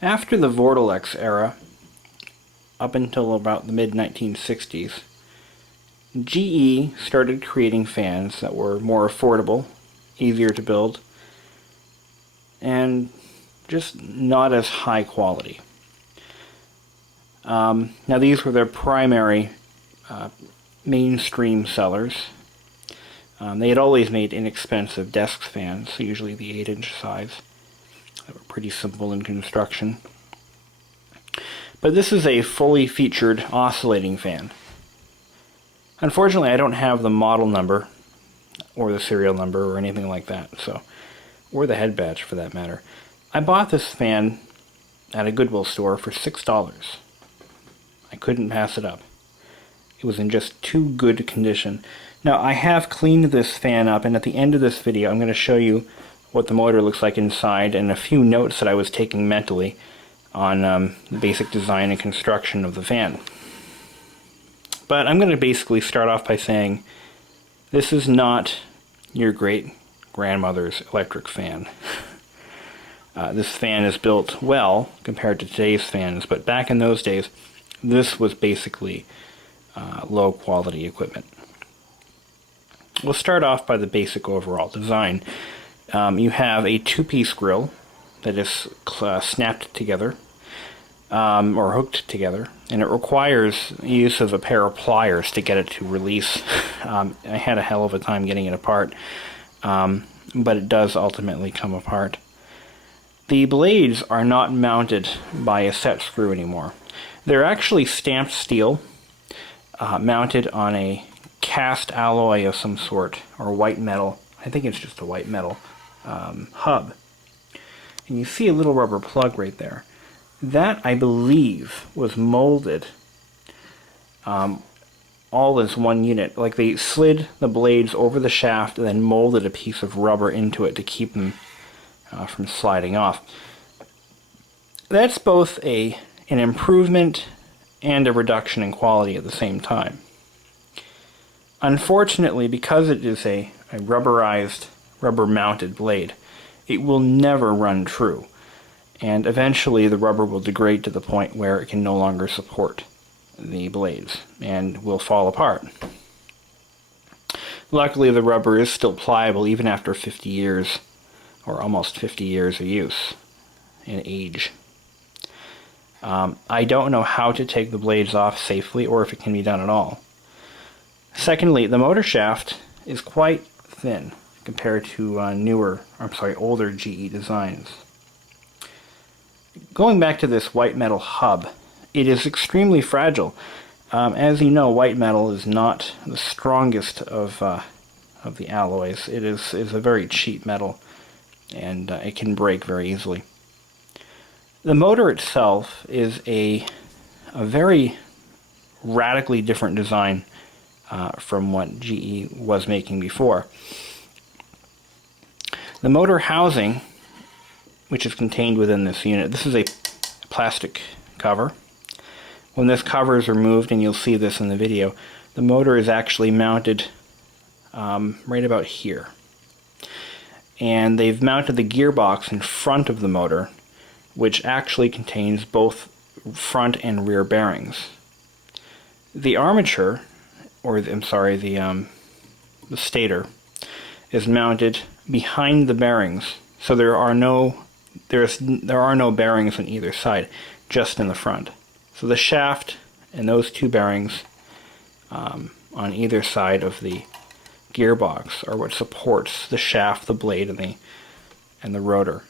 After the Vortelex era, up until about the mid-1960s, GE started creating fans that were more affordable, easier to build, and just not as high quality. Now these were their primary mainstream sellers. They had always made inexpensive desk fans, usually the 8-inch size, that were pretty simple in construction. But this is a fully featured oscillating fan. Unfortunately, I don't have the model number, or the serial number, or anything like that, or the head badge for that matter. I bought this fan at a Goodwill store for $6. I couldn't pass it up. It was in just too good condition. Now, I have cleaned this fan up, and at the end of this video I'm going to show you what the motor looks like inside and a few notes that I was taking mentally on the basic design and construction of the fan. But I'm going to basically start off by saying this is not your great-grandmother's electric fan. This fan is built well compared to today's fans, but back in those days this was basically low-quality equipment. We'll start off by the basic overall design. You have a two-piece grill that is snapped together, or hooked together, and it requires the use of a pair of pliers to get it to release. I had a hell of a time getting it apart, but it does ultimately come apart. The blades are not mounted by a set screw anymore. They're actually stamped steel, mounted on a cast alloy of some sort, or white metal. I think it's just a white metal hub. And you see a little rubber plug right there. That, I believe, was molded all as one unit. Like they slid the blades over the shaft and then molded a piece of rubber into it to keep them from sliding off. That's both an improvement and a reduction in quality at the same time. Unfortunately, because it is a rubberized, rubber-mounted blade, it will never run true, and eventually the rubber will degrade to the point where it can no longer support the blades and will fall apart. Luckily, the rubber is still pliable even after 50 years, or almost 50 years of use and age. I don't know how to take the blades off safely or if it can be done at all. Secondly, the motor shaft is quite thin compared to older GE designs. Going back to this white metal hub, it is extremely fragile. As you know, white metal is not the strongest of the alloys. It is a very cheap metal, and it can break very easily. The motor itself is a very radically different design from what GE was making before. The motor housing, which is contained within this unit, this is a plastic cover. When this cover is removed, and you'll see this in the video, the motor is actually mounted right about here. And they've mounted the gearbox in front of the motor, which actually contains both front and rear bearings. The armature, or the stator, is mounted behind the bearings, so there are no bearings on either side, just in the front. So the shaft and those two bearings on either side of the gearbox are what supports the shaft, the blade, and the rotor.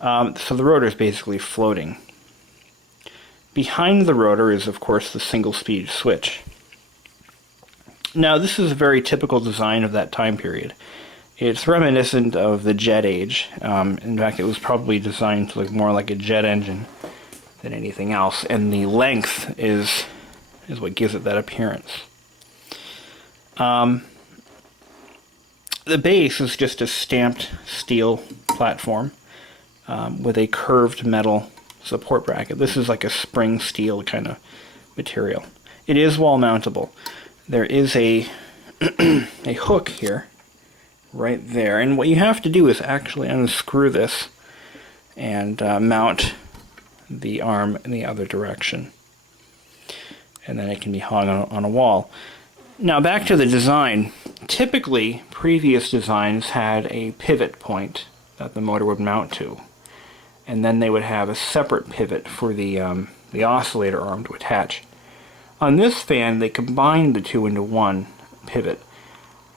So the rotor is basically floating. Behind the rotor is, of course, the single-speed switch. Now, this is a very typical design of that time period. It's reminiscent of the jet age. In fact, it was probably designed to look more like a jet engine than anything else, and the length is what gives it that appearance. The base is just a stamped steel platform with a curved metal support bracket. This is like a spring steel kind of material. It is wall mountable. There is a a hook here, right there, and what you have to do is actually unscrew this and mount the arm in the other direction. And then it can be hung on a wall. Now back to the design. Typically, previous designs had a pivot point that the motor would mount to. And then they would have a separate pivot for the oscillator arm to attach. On this fan, they combined the two into one pivot.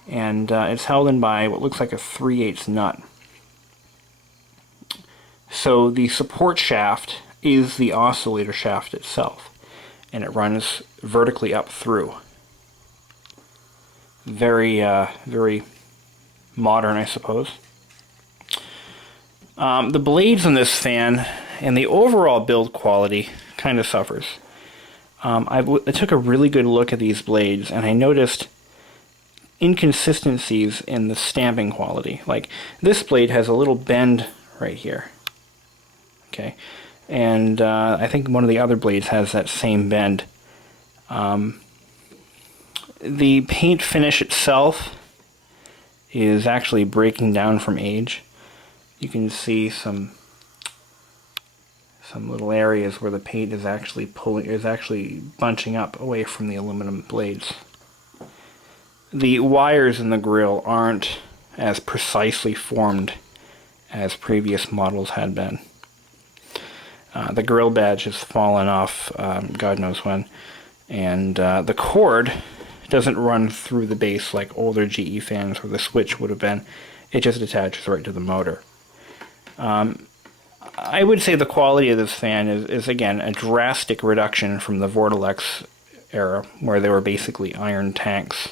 And it's held in by what looks like a 3/8 nut. So the support shaft is the oscillator shaft itself, and it runs vertically up through. Very, very modern, I suppose. The blades on this fan and the overall build quality kind of suffers. I took a really good look at these blades, and I noticed inconsistencies in the stamping quality. Like, this blade has a little bend right here. Okay, and I think one of the other blades has that same bend. The paint finish itself is actually breaking down from age. You can see some little areas where the paint is actually bunching up away from the aluminum blades. The wires in the grill aren't as precisely formed as previous models had been. The grill badge has fallen off God knows when, and the cord doesn't run through the base like older GE fans where the switch would have been. It just attaches right to the motor. I would say the quality of this fan is again a drastic reduction from the Vortilex era, where they were basically iron tanks.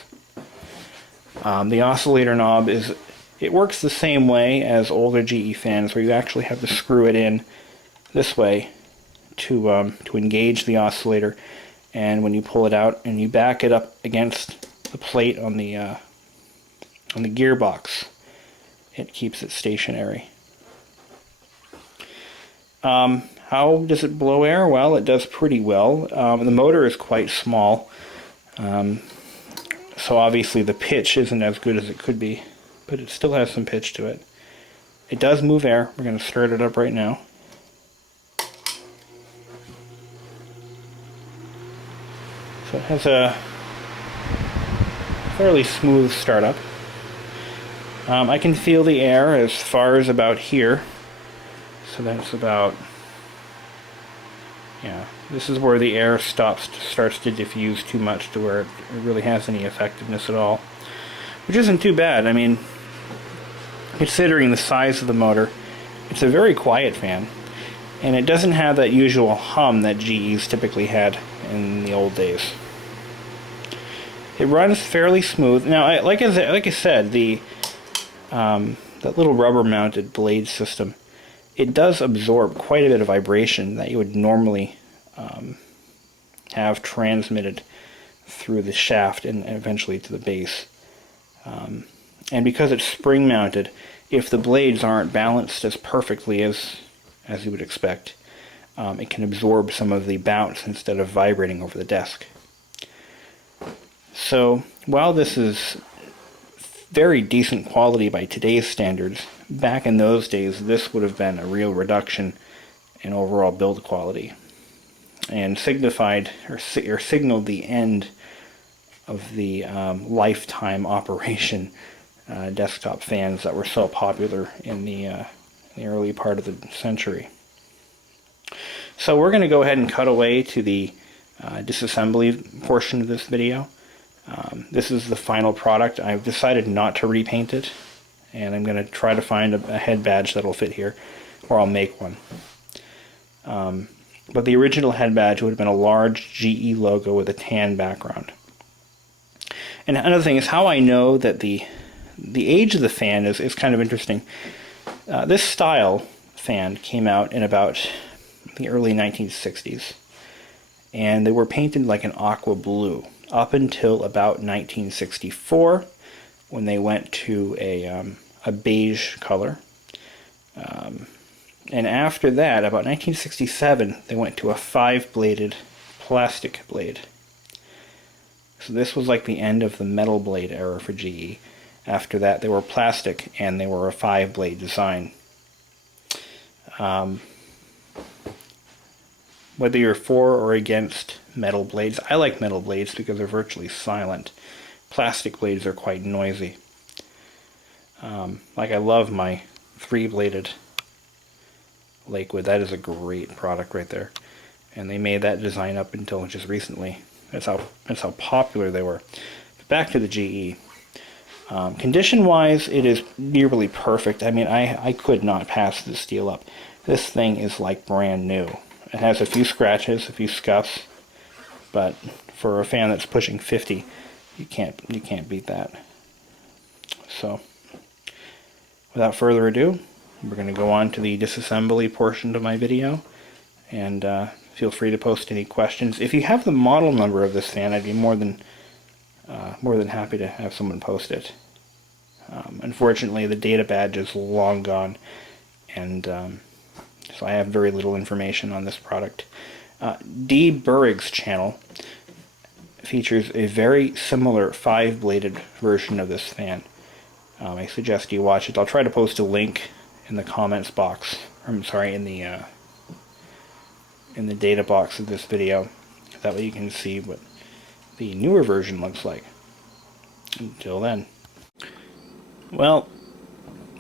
The oscillator knob it works the same way as older GE fans, where you actually have to screw it in this way to engage the oscillator, and when you pull it out and you back it up against the plate on the gearbox, it keeps it stationary. How does it blow air? Well, it does pretty well. The motor is quite small, so obviously the pitch isn't as good as it could be, but it still has some pitch to it. It does move air. We're going to start it up right now. So it has a fairly smooth startup. I can feel the air as far as about here. So that's about, yeah, this is where the air starts to diffuse too much to where it really has any effectiveness at all. Which isn't too bad. I mean, considering the size of the motor, it's a very quiet fan. And it doesn't have that usual hum that GEs typically had in the old days. It runs fairly smooth. Now, like I said, that little rubber-mounted blade system, it does absorb quite a bit of vibration that you would normally have transmitted through the shaft and eventually to the base. And because it's spring-mounted, if the blades aren't balanced as perfectly as you would expect, it can absorb some of the bounce instead of vibrating over the desk. So, while this is very decent quality by today's standards, back in those days this would have been a real reduction in overall build quality, and signified or signaled the end of the lifetime operation desktop fans that were so popular in the early part of the century. So we're going to go ahead and cut away to the disassembly portion of this video. This is the final product. I've decided not to repaint it, and I'm going to try to find a head badge that'll fit here, or I'll make one. But the original head badge would have been a large GE logo with a tan background. And another thing is how I know that the age of the fan is kind of interesting. This style fan came out in about the early 1960s, and they were painted like an aqua blue up until about 1964, when they went to a beige color. And after that, about 1967, they went to a 5-bladed plastic blade. So this was like the end of the metal blade era for GE. After that, they were plastic, and they were a 5-blade design. Whether you're for or against metal blades, I like metal blades because they're virtually silent. Plastic blades are quite noisy. Like I love my 3-bladed Lakewood. That is a great product right there. And they made that design up until just recently. That's how popular they were. But back to the GE. Condition-wise, it is nearly perfect. I mean, I could not pass this steel up. This thing is like brand new. It has a few scratches, a few scuffs, but for a fan that's pushing 50, you can't beat that. So, without further ado, we're going to go on to the disassembly portion of my video, and feel free to post any questions. If you have the model number of this fan, I'd be more than happy to have someone post it. Unfortunately, the data badge is long gone, and so I have very little information on this product. D. Burrig's channel features a very similar 5-bladed version of this fan. I suggest you watch it. I'll try to post a link in the comments box. I'm sorry, in the data box of this video. That way you can see what the newer version looks like. Until then. Well,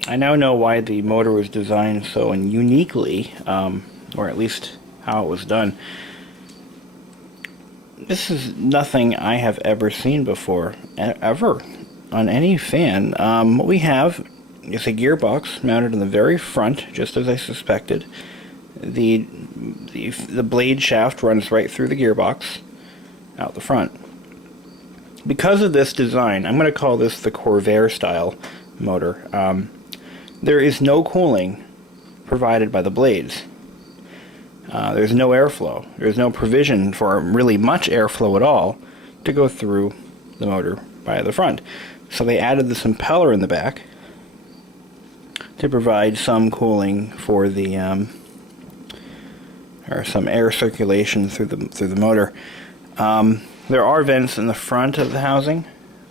I now know why the motor was designed so uniquely, or at least how it was done. This is nothing I have ever seen before, ever, on any fan. What we have is a gearbox mounted in the very front, just as I suspected. The blade shaft runs right through the gearbox, out the front. Because of this design, I'm going to call this the Corvair style motor. There is no cooling provided by the blades. There's no airflow. There's no provision for really much airflow at all to go through the motor by the front. So they added this impeller in the back to provide some cooling for the or some air circulation through the motor. There are vents in the front of the housing,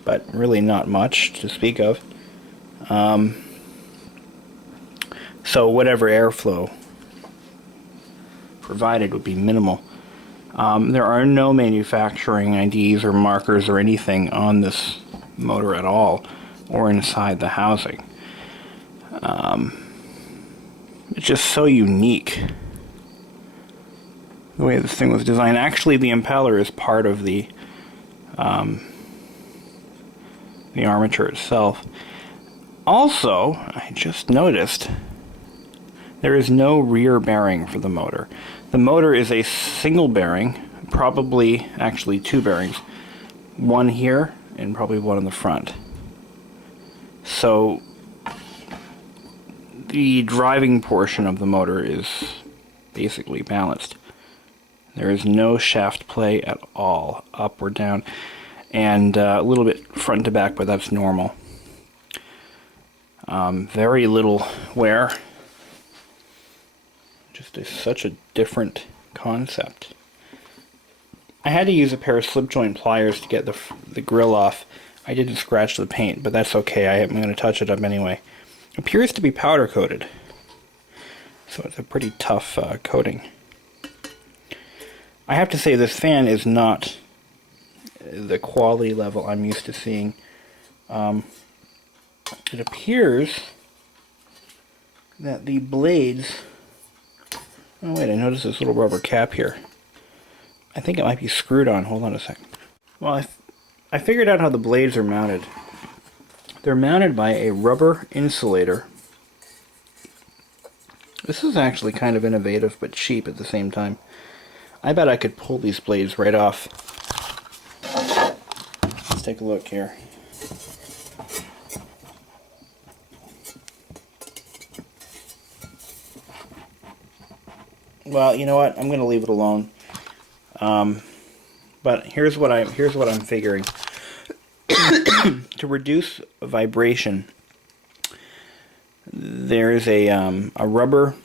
but really not much to speak of. So whatever airflow provided would be minimal. There are no manufacturing IDs or markers or anything on this motor at all, or inside the housing. It's just so unique the way this thing was designed. Actually, the impeller is part of the armature itself. Also, I just noticed there is no rear bearing for the motor. The motor is a single bearing, probably actually 2 bearings. One here and probably one in the front. So the driving portion of the motor is basically balanced. There is no shaft play at all, up or down, and a little bit front to back, but that's normal. Very little wear. Just such a different concept. I had to use a pair of slip joint pliers to get the grill off. I didn't scratch the paint, but that's okay. I'm going to touch it up anyway. It appears to be powder coated, so it's a pretty tough coating. I have to say this fan is not the quality level I'm used to seeing. It appears that the blades... Oh wait, I noticed this little rubber cap here. I think it might be screwed on. Hold on a second. Well, I figured out how the blades are mounted. They're mounted by a rubber insulator. This is actually kind of innovative, but cheap at the same time. I bet I could pull these blades right off. Let's take a look here. Well, you know what? I'm going to leave it alone. But here's what I'm figuring. To reduce vibration, there is a rubber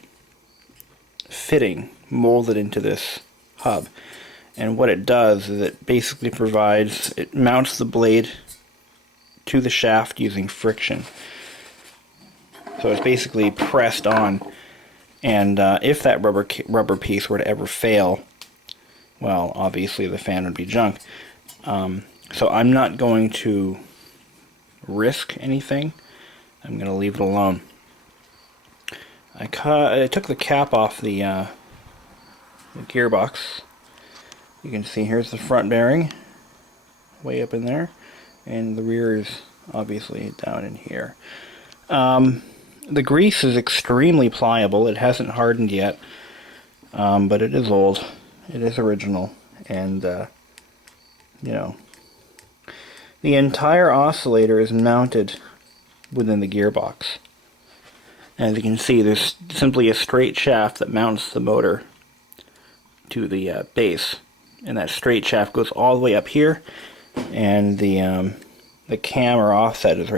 fitting molded into this hub, and what it does is it basically it mounts the blade to the shaft using friction. So it's basically pressed on, And if that rubber piece were to ever fail, well, obviously the fan would be junk. So I'm not going to risk anything. I'm going to leave it alone. I took the cap off the gearbox. You can see here's the front bearing, way up in there, and the rear is obviously down in here. The grease is extremely pliable. It hasn't hardened yet, but it is old. It is original, and you know, the entire oscillator is mounted within the gearbox. As you can see, there's simply a straight shaft that mounts the motor to the base, and that straight shaft goes all the way up here, and the cam or offset is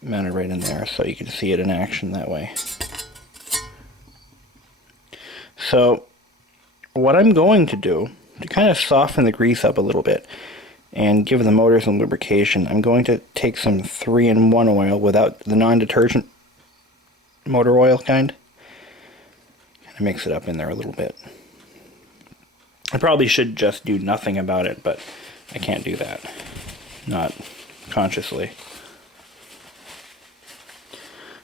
mounted right in there, so you can see it in action that way. So what I'm going to do to kind of soften the grease up a little bit and give the motor some lubrication, I'm going to take some 3-in-1 oil without the non-detergent motor oil kind of mix it up in there a little bit. I probably should just do nothing about it, but I can't do that. Not consciously.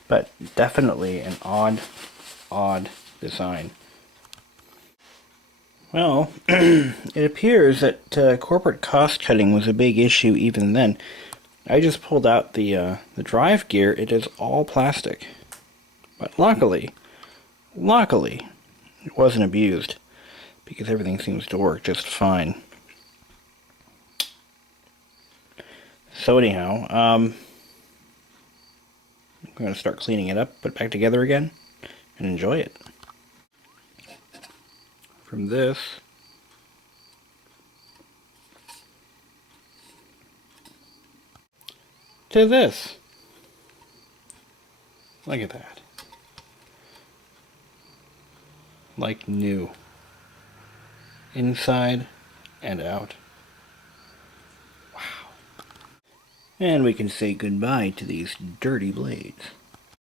But definitely an odd design. Well, it appears that corporate cost cutting was a big issue even then. I just pulled out the drive gear. It is all plastic. But luckily, it wasn't abused, because everything seems to work just fine. So anyhow, I'm going to start cleaning it up, put it back together again, and enjoy it. From this to this. Look at that. Like new. Inside and out. Wow. And we can say goodbye to these dirty blades.